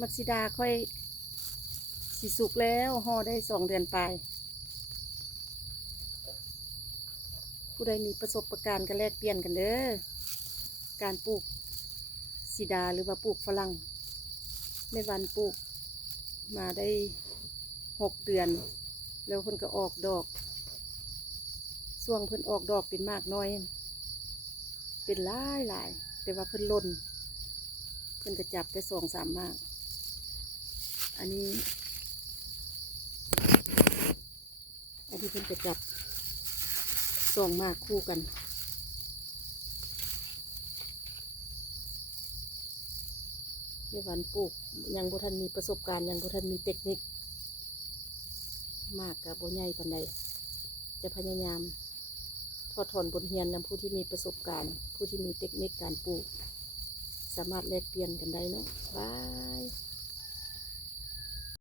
มักซิดาค่อยสิสุกแล้วห่อได้2 เดือนปลายผู้ใดมีประสบการณ์ก็แลกเปลี่ยนกันเด้อการปลูกซิดาหรือว่าปลูกฝรั่งแม่วันปลูกมาได้6 เดือนแล้วเพิ่นก็ออกดอกช่วงเพิ่นออกดอกเป็นมากน้อยเป็นหลายแต่ว่าเพิ่นหล่นเพิ่นก็จับได้2-3 มากอันนี้เพิ่นก็จับ2 มากคู่กันในวันปลูกยังบ่ทันมีประสบการณ์ยังบ่ทันมีเทคนิคมากกับบ่ใหญ่ปานใดจะพยายามทอดถอนบทเรียนนำผู้ที่มีประสบการณ์ผู้ที่มีเทคนิคการปลูกสามารถแลกเปลี่ยนกันได้เนาะบาย